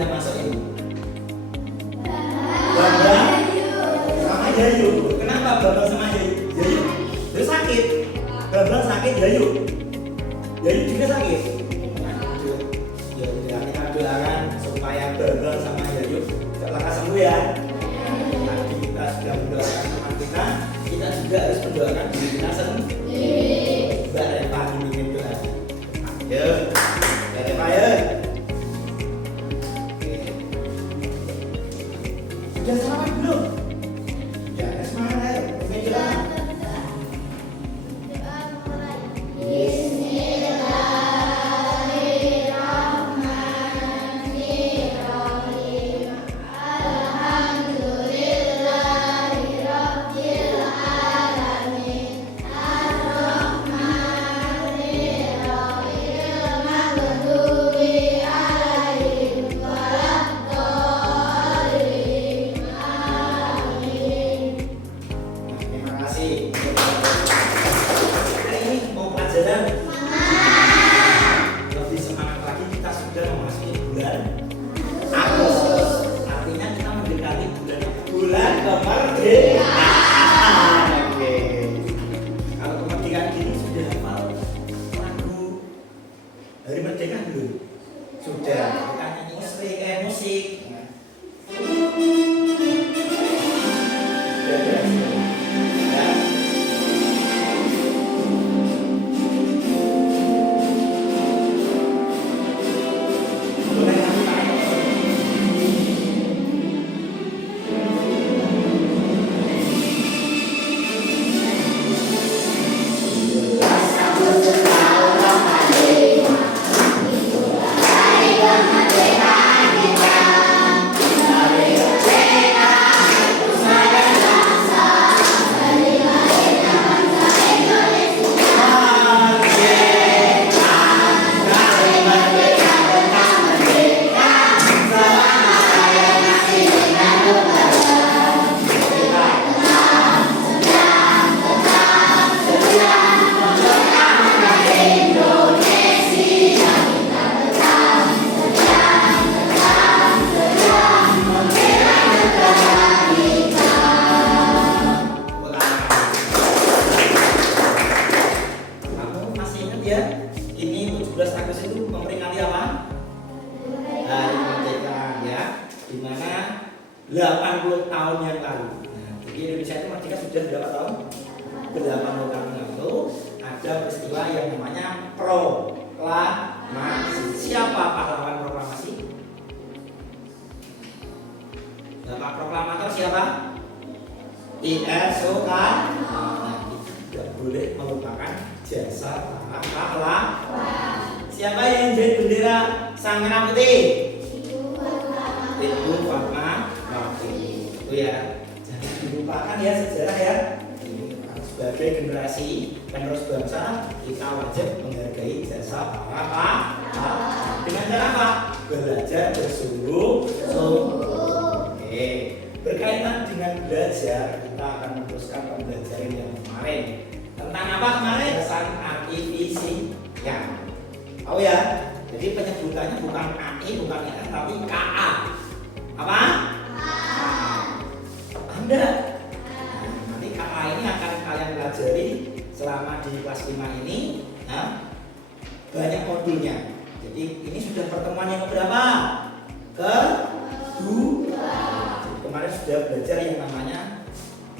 Anda masukin? Bambang sama Yayu. Kenapa Bambang sama Yayu? Yayu sakit. Bambang sakit, Yayu juga sakit. Ya kita doakan supaya Bambang sama Yayu lekas sembuh ya. Nanti kita sudah mendoakan teman kita juga harus mendoakan diri kita sendiri. Mbak Reva ingin doa. Ayo, Mbak Reva ya. Sudah selamat belum? Ya, semangat ayo. Bismillah. Hari Merdeka belum? Sudah, kita nyanyi musik. Ini 17 Agustus itu memperingati apa? Hari Kemerdekaan ya, dimana 80 tahun yang lalu. Nah, jadi Indonesia itu merdeka sudah berapa tahun? 80 tahun lalu ada peristiwa yang namanya proklamasi. Siapa pahlawan proklamasi? Bapak proklamator siapa? I.R. Soekarno. Nah, tidak boleh melupakan jasa para pahlawan. Siapa yang jadi bendera Sang Merah Putih? Ibu Fatmawati. Itu ya, jangan dilupakan ya sejarah ya. Sebagai generasi penerus bangsa, kita wajib menghargai jasa para pahlawan. Dengan cara apa? Belajar bersungguh-sungguh. Oke, berkaitan dengan belajar, kita akan meneruskan pembelajaran yang kemarin. Tentang apa kemarin? Dasar artifisial. Tahu ya? Jadi penyebutannya bukan AI, bukan IR, tapi KA. Apa? Anda. Nah, nanti KA ini akan kalian pelajari selama di kelas 5 ini. Nah, banyak modulnya. Jadi ini sudah pertemuan yang berapa? Kedua. Kemarin sudah belajar yang namanya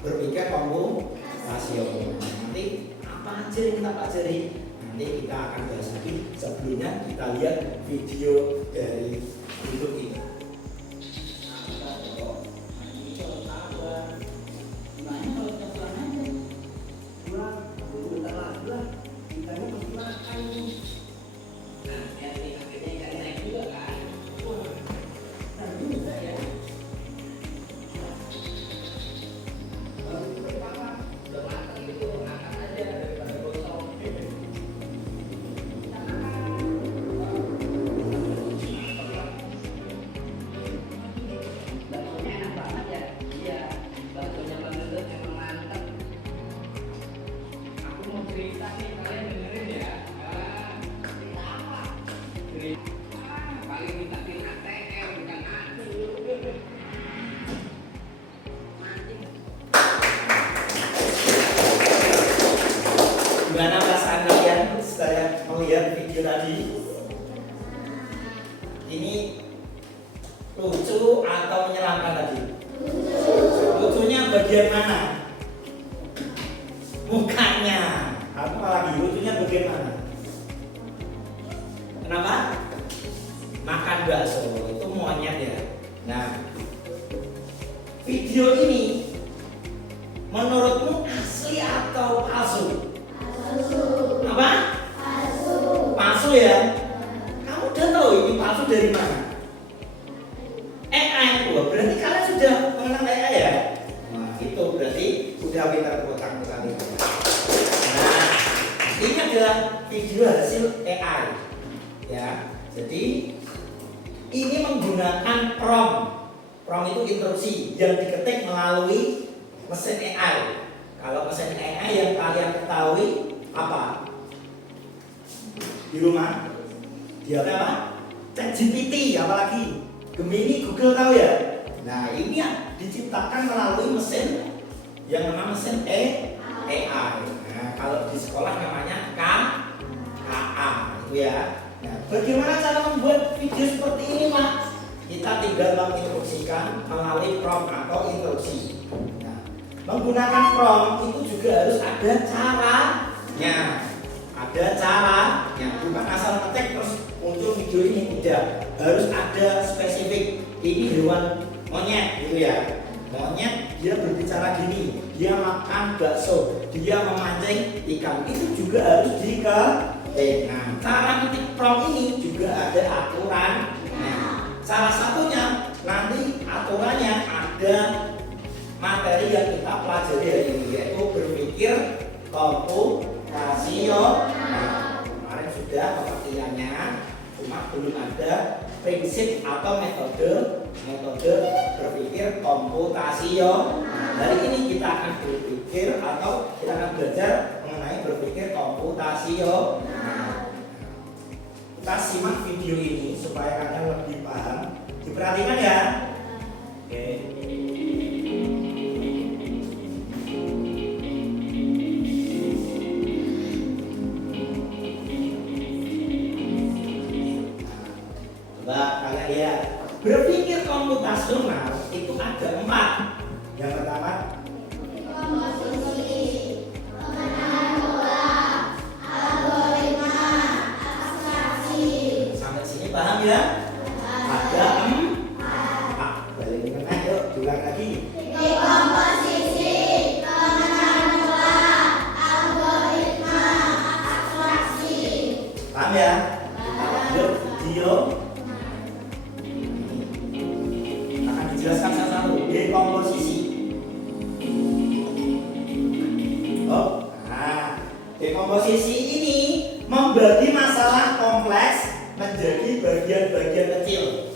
berpikir komputasional. Nanti apa aja yang kita pelajari? Nanti kita akan bahas lagi. Sebelumnya kita lihat video dari berikut ini. Lucu atau menyeramkan tadi? Lucunya bagian mana? Mukanya. Apa lagi? Lucunya bagian mana? Kenapa? Makan bakso. Itu monyet ya. Nah, video ini menurutmu asli atau palsu? Apa? Palsu ya? Kamu udah tahu ini palsu dari mana? AI. Wah, berarti kalian sudah mengenal AI ya? Nah, itu berarti udah pintar kotak-kotak itu. Nah, ini adalah video hasil AI. Ya, jadi ini menggunakan prompt. Prompt itu instruksi yang diketik melalui mesin AI. Kalau mesin AI yang kalian ketahui apa? Di rumah? Dia apa? ChatGPT, apalagi Gemini, Google tahu ya? Nah, ini yang diciptakan melalui mesin yang namanya mesin AI. Nah, kalau di sekolah namanya KA itu ya. Nah, bagaimana cara membuat video seperti ini, Pak? Kita tinggal menginstruksikan melalui prompt atau instruksi. Nah, menggunakan prompt itu juga harus ada caranya. Ada caranya, bukan asal ngetik terus muncul video ini, tidak. Harus ada spesifik. Ini hewan monyet gitu ya. Monyet dia berbicara gini, dia makan bakso, dia memancing ikan. Itu juga harus diketik. Nah, cara ngetik prompt ini juga ada aturan. Nah, salah satunya nanti aturannya ada materi yang kita pelajari hari ini, yaitu berpikir komputasional. Nah, kemarin sudah pengertiannya, cuma belum ada prinsip atau metode berpikir komputasional. Hari ini kita akan berpikir atau kita akan belajar mengenai berpikir komputasional. Kita simak video ini supaya kalian lebih paham. Diperhatikan ya. Oke. Coba kalian lihat. Berpikir komputasional itu ada 4. Yang pertama, paham ya? Ada 4. Balik ke tengah, yuk diulang lagi. Dekomposisi, pengenalan pola, algoritma, abstraksi. Paham ya? Yuk video. Akan dijelaskan satu-satu. Dekomposisi. Oh, nah, dekomposisi ini membagi masalah kompleks menjadi bagian-bagian kecil.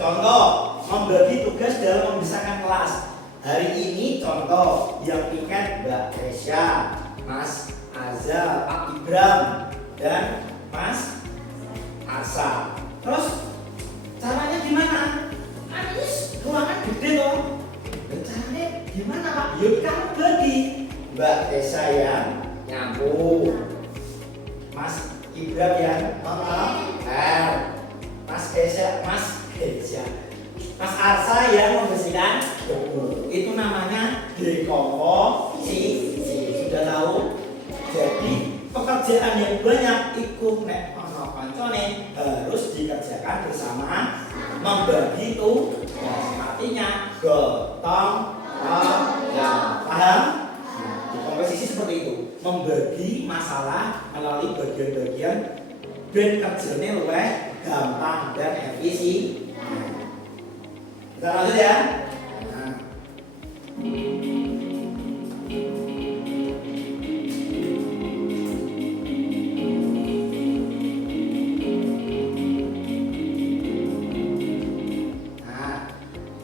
Contoh, membagi tugas dalam membesarkan kelas. Hari ini contoh yang piket Mbak Kesya, Mas Azal, Pak Ibram, dan Mas Asa. Terus caranya gimana? Kan ini ruangan gede toh. Dan caranya gimana, Pak? Yuk kamu bagi. Mbak Kesya yang nyapu, Mas Ibram yang Mas Arsa yang membersihkan debu. Itu namanya dekomposisi. Sudah tahu? Jadi pekerjaan yang banyak ikut nek ono kancane harus dikerjakan bersama, membagi tugas. Artinya gotong royong. Paham? Dekomposisi seperti itu. Membagi masalah melalui bagian-bagian ben kerjanya luwih gampang dan efisien. Kita lanjut ya.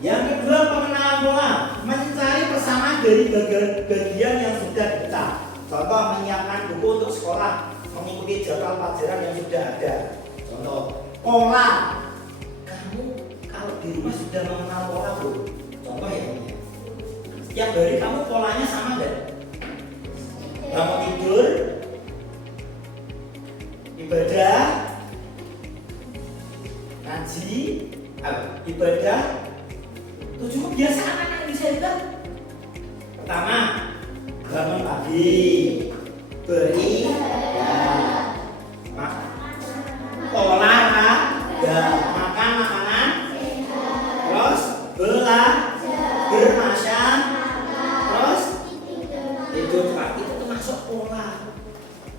Yang kedua, pengenalan pola, mencari persamaan dari bagian yang sudah kita. Contoh, menyiapkan buku untuk sekolah, mengikuti jadwal pelajaran yang sudah ada. Contoh, pola. Kamu kalau di rumah sudah mengenal pola, bro. Contoh ya, setiap hari kamu polanya sama enggak? Bangun tidur, ibadah, ngaji, Ibadah 7 kebiasaan anak Indonesia itu. Pertama, bangun pagi, beribadah, olahraga, makan makanan, terus bermasyarakat, terus tidur cepat. Itu termasuk pola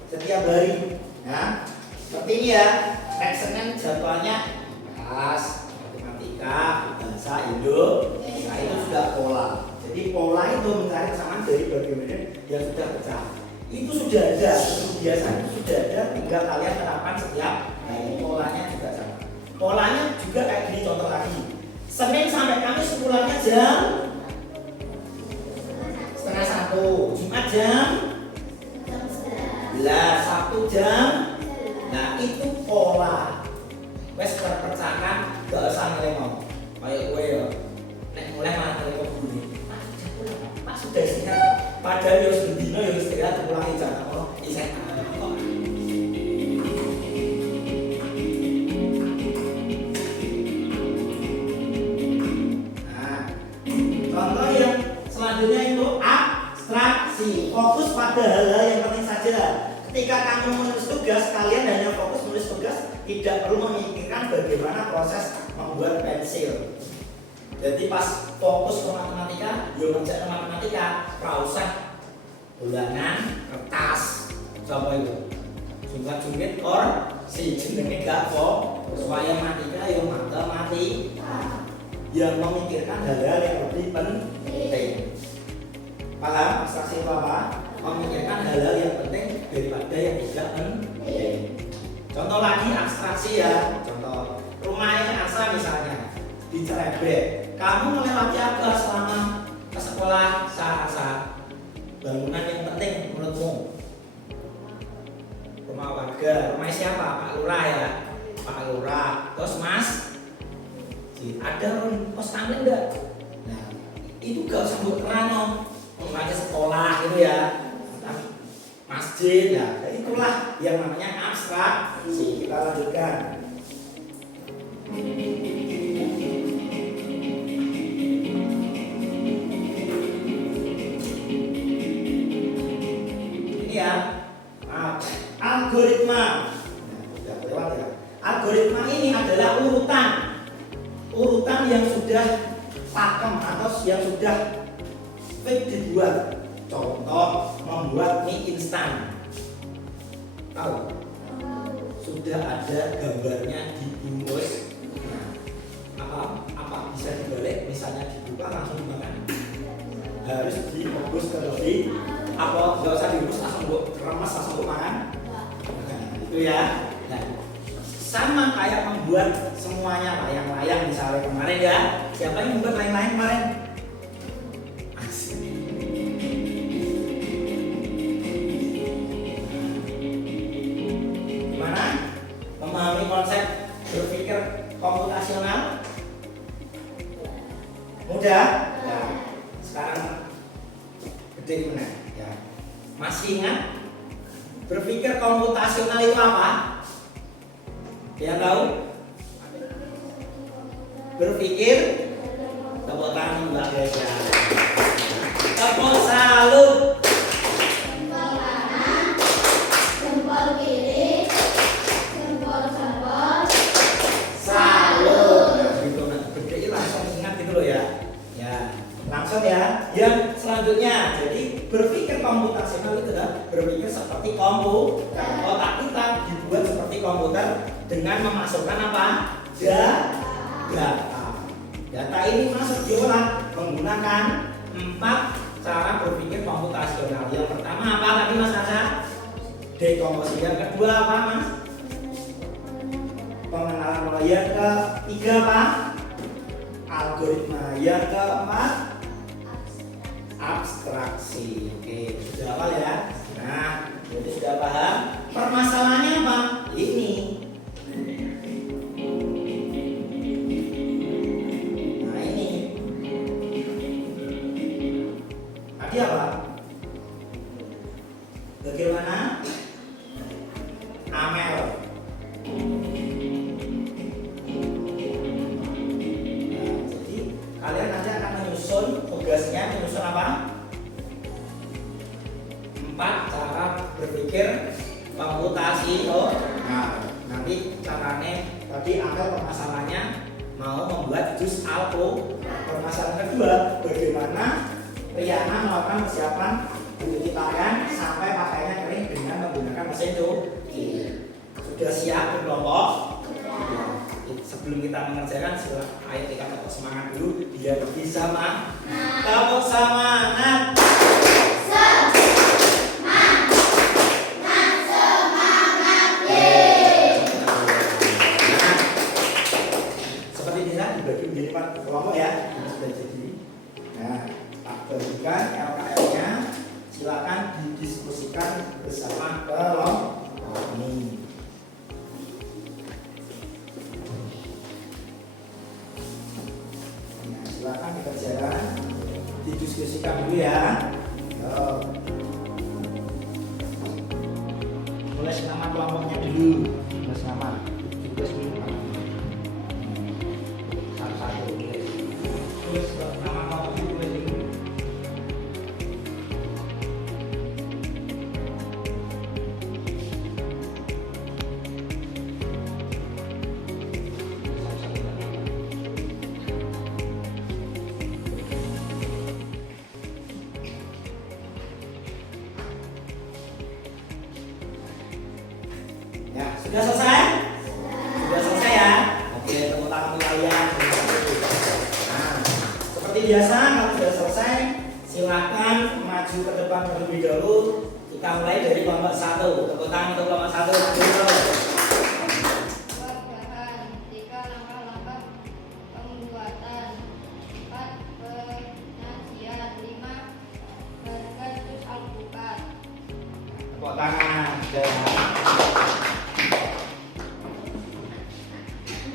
setiap hari. Ya, seperti ini ya. Senin jadwalnya kelas matematika, bahasa Indonesia, itu sudah pola. Jadi pola itu mencari kesamaan dari bagaimana yang sudah pecah. Itu sudah ada, kebiasaan itu sudah ada, tinggal kalian terapkan setiap hari. Polanya juga sama. Polanya juga kayak gini, contoh lagi. Senin sampai Kamis pulangnya jam 12:30, Jumat jam 11, Sabtu jam. Nah itu pola. Wes terpecahkan, gak usah ngelengok. Kayak gue ya, nek mulai malah ngelengok dulu. Pak sudah istirahat. Padahal ya sebendino ya istirahat pulang jam. Oh, isek. Nah, contoh yang selanjutnya itu abstraksi. Fokus pada hal-hal yang penting saja. Ketika kamu menulis tugas, kalian hanya fokus menulis tugas, tidak perlu memikirkan bagaimana proses membuat pensil. Jadi pas fokus ke matematika, yo ngerjain matematika, ora usah ulangan kertas. Coba itu. Sungkat-sungkit si jenenge gak fokus. Supaya matematika yo matematika. Yang memikirkan hal-hal yang lebih penting. Paham abstraksi itu apa? Memikirkan hal-hal yang penting daripada yang tidak penting. Contoh lagi abstraksi ya. Contoh rumahnya Asa misalnya dicerebet. Kamu melewati apa selama ke sekolah Asa? Bangunan yang penting menurutmu? Rumah warga. Rumah siapa? Pak Lurah ya. Pak Lurah. Terus Mas, ada pos tamrin enggak? Nah, itu gak usah buat terang. Rumahnya sekolah gitu ya. Masjid ya, itulah yang namanya abstraksi. Kita lanjutkan. Ini ya, algoritma. Nah, sudah lewat ya. Algoritma ini adalah urutan yang sudah pakem atau yang sudah fit dibuat. Contoh membuat mie instan. Tahu? Sudah ada gambarnya dibungkus. Nah, apa bisa dibalik? Misalnya dibuka langsung dimakan. Harus dibungkus terlebih. Apa nggak usah dibungkus langsung remes langsung makan? Nah, itu ya. Nah, sama kayak membuat semuanya layang-layang misalnya kemarin ya. Siapa yang membuat layang-layang kemarin? Konsep berpikir komputasional mudah. Ya. Sekarang gede gimana? Ya. Masih ingat berpikir komputasional itu apa? Ya tahu? Berpikir tepuk tangan Mbak Gracia. Tepuk salut. Ya, yang selanjutnya, jadi berpikir komputasional itu adalah berpikir seperti komputer. Otak kita dibuat seperti komputer dengan memasukkan apa? Data. Data ini masuk diolah menggunakan 4 cara berpikir komputasional. Yang pertama apa tadi Mas Asa? Dekomposisi. Yang kedua apa Mas? Pengenalan pola. Yang ketiga apa? Algoritma. Yang keempat abstraksi. Oke, sudah hafal ya. Nah, jadi sudah paham. Permasalahannya apa? Ini. Nah, ini. Tadi apa? Bagaimana? Amel. presentasi. Oh, nah nanti caranya tadi Angel permasalahannya mau membuat jus alko. Permasalahan kedua, bagaimana Riana melakukan persiapan mencuci tangan sampai pakaiannya kering dengan menggunakan mesin cuci. Sudah siap berkelompok? Sebelum kita mengerjakan, ayo kita tepuk semangat dulu biar bisa tepuk semangat. Seperti biasa dibagi menjadi 4 kelompok ya. Ini sudah jadi. Nah, tak bagikan LKL-nya. Silakan didiskusikan bersama kelompok ini. Silakan dikerjakan, didiskusikan dulu ya. Tulis nama kelompoknya dulu, tulis nama, tulis dulu satu-satu, tulis nama kelompoknya, tulis dulu. Ya, sudah selesai? Sudah selesai ya? Oke, tepuk tangan untuk kalian. Nah, seperti biasa kalau sudah selesai, silakan maju ke depan terlebih dahulu. Kita mulai dari kelompok 1. Tepuk tangan untuk kelompok 1. Buat bahan 3 langkah-langkah pembuatan, 4 penyajian, 5 bahan jus alpukat. Tepuk tangan.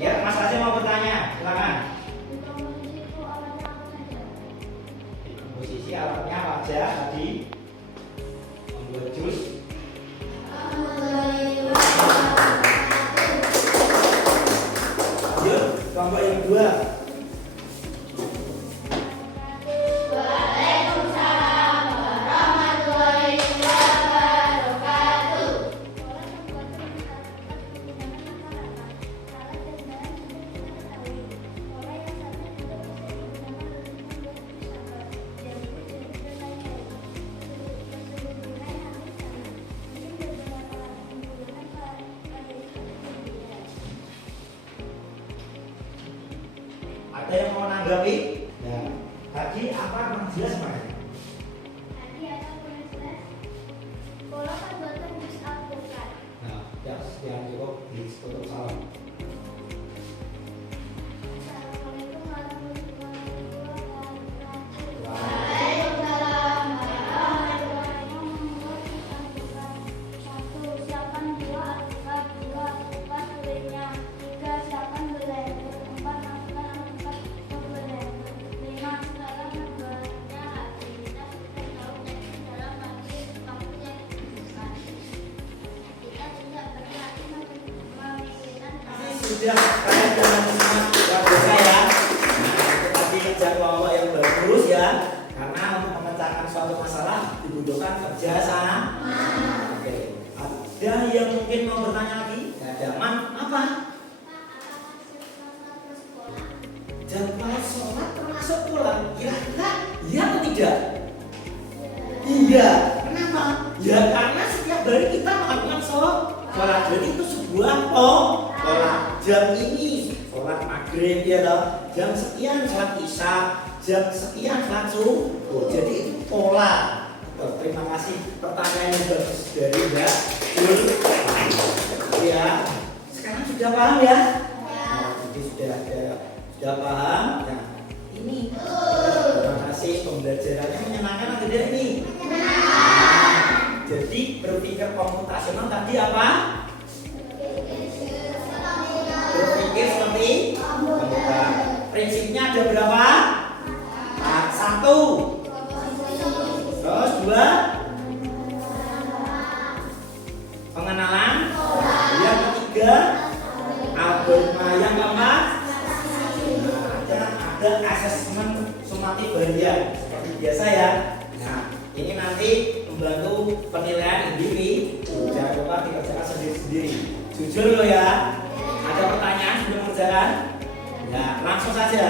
Ya, Mas Asyik mau bertanya, silakan. Posisi alatnya apa aja tadi? Membuat jus. Lanjut, kelompok yang kedua. Ada yang mau menanggapi? Ya. Tadi apa yang jelas Mas? Tadi ada yang jelas. Pola pembuatan jus alpukat. Nah, ya sekian cukup untuk salam. Assalamualaikum warahmatullahi wabarakatuh. Waalaikumsalam. Satu, siapkan 2 alpukat, 2 alpukat kulitnya, 3 siapkan blender, 4 masukkan alpukat ke blender, 5 sekarang membuatnya lagi. Kita sudah tahu teknik dalam lagi kampus yang dibutuhkan. Kita tidak perlu lagi memikirkan Ini sudah kalian jangan semangat luar biasa ya. Nah, itu tadi kerja kelompok yang bagus ya. Karena untuk memecahkan suatu masalah dibutuhkan kerja sama. Oke. Ada yang mungkin mau bertanya lagi? Nggak ada. Man, apa? Jadwal sholat termasuk pulang. Kira-kira iya atau tidak? Iya. Kenapa? Ya karena setiap hari kita melakukan sholat. Jadi itu sebuah sholat. Jam ini sholat maghrib ya toh. Jam sekian sholat isya. Jam sekian sholat subuh. Jadi itu pola. Terima kasih pertanyaan yang bagus dari Mbak Jul. Ya. Sekarang sudah paham ya? Nah, jadi sudah paham. Nah, ini terima kasih pembelajarannya menyenangkan atau tidak ini? Jadi berpikir komputasional tadi apa? Berpikir seperti komputer. Prinsipnya ada berapa? 1. Terus 2. Pengenalan. Yang ketiga algoritma. Yang keempat ada asesmen sumatif harian seperti biasa ya. Nah, ini nanti membantu penilaian diri. Jangan lupa dikerjakan sendiri-sendiri. Jujur lo ya. Ada pertanyaan sebelum mengerjakan? Ya, langsung saja.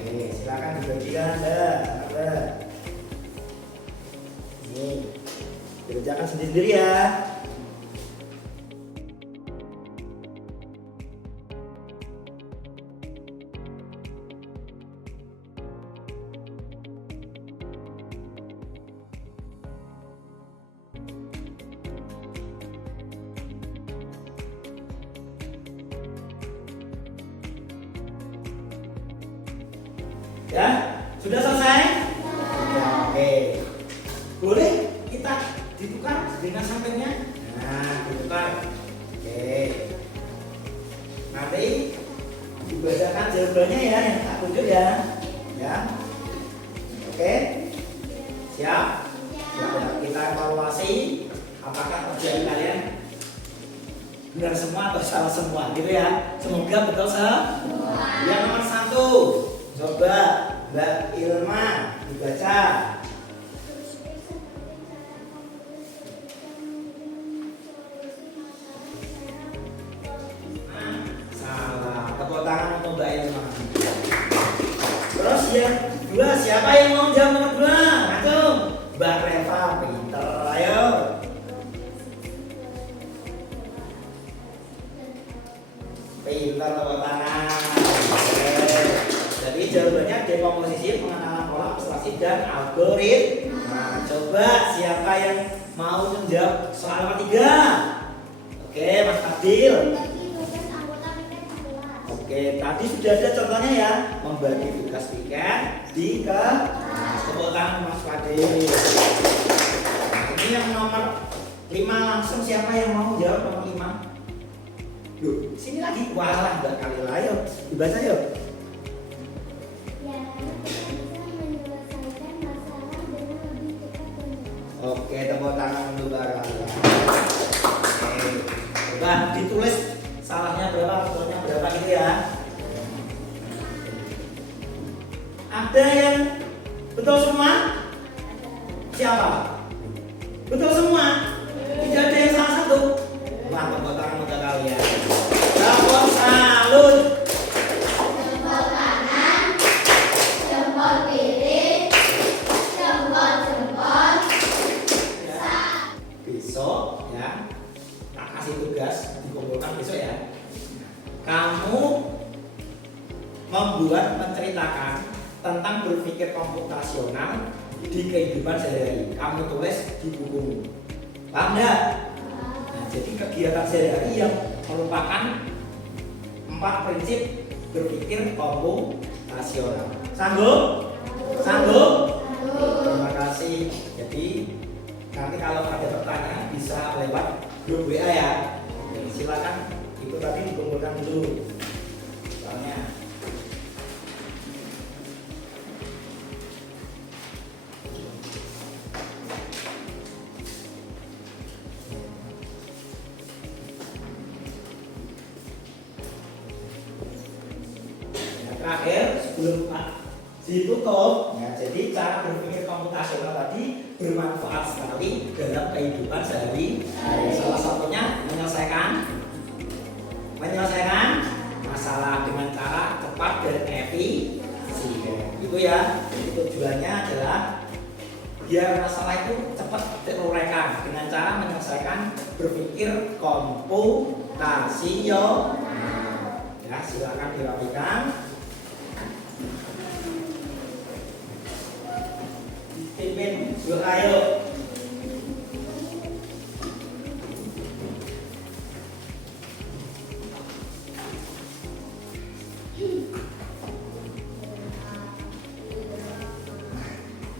Oke, silakan dibagikan. Ini dikerjakan sendiri-sendiri ya. Ya, sudah selesai? Ya, oke. Boleh kita ditukar dengan sampingnya? Nah, ditukar. Oke. Nanti dibacakan jawabannya ya, yang tak tunjuk ya. Ya. Oke. Siap? Ya, kita evaluasi apakah kerjaan kalian benar semua atau salah semua gitu ya. Semoga betul semua. Yang nomor 1. Coba Mbak Ilma dibaca. Salah. Tepuk tangan untuk Mbak Ilma. Terus yang kedua, siapa yang mau jawab nomor 2? Antum. Mbak Reva, pinter. Ayo. Pinter, tepuk tangan. Jadi jawabannya dekomposisi, pengenalan pola, abstraksi, dan algoritma. Nah, coba siapa yang mau menjawab soal nomor 3? Oke, Mas Fadil. Oke, tadi sudah ada contohnya ya, membagi tugas piket di kelas. Tepuk tangan Mas Fadil. Nah, ini yang nomor 5 langsung siapa yang mau jawab nomor 5? Duh, sini lagi. Wah, enggak kali lah, yuk. Dibaca yuk. Oke, tepuk tangan untuk Mbak Rala. Oke, coba ditulis salahnya berapa, betulnya berapa gitu ya. Ada yang betul semua? Siapa? Betul semua? Tidak ada yang salah satu? Wah, tepuk tangan untuk kalian. Tepuk salut. Jempol kanan, jempol kiri, jempol. Besok ya, tak kasih tugas dikumpulkan besok ya. Kamu menceritakan tentang berpikir komputasional di kehidupan sehari-hari. Kamu tulis di bukumu. Paham enggak? Nah, jadi kegiatan sehari-hari yang merupakan 4 prinsip berpikir komputasional. Sanggup? Sanggup? Terima kasih. Jadi nanti kalau ada pertanyaan bisa lewat grup WA ya. Jadi silakan itu tadi dikumpulkan dulu. Soalnya terakhir sebelum ditutup ya, jadi cara berpikir komputasional tadi bermanfaat sekali dalam kehidupan sehari-hari. Salah satunya menyelesaikan masalah dengan cara cepat dan efisien. Itu ya. Jadi tujuannya adalah biar masalah itu cepat teruraikan dengan cara menyelesaikan berpikir komputasional. Ya, silakan dirapikan. Pimpin, ayo.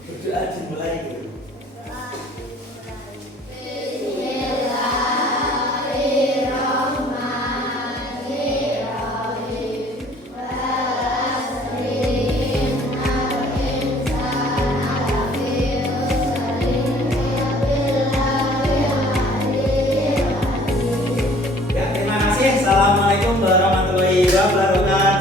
Berdoa dimulai gitu. Assalamualaikum warahmatullahi wabarakatuh.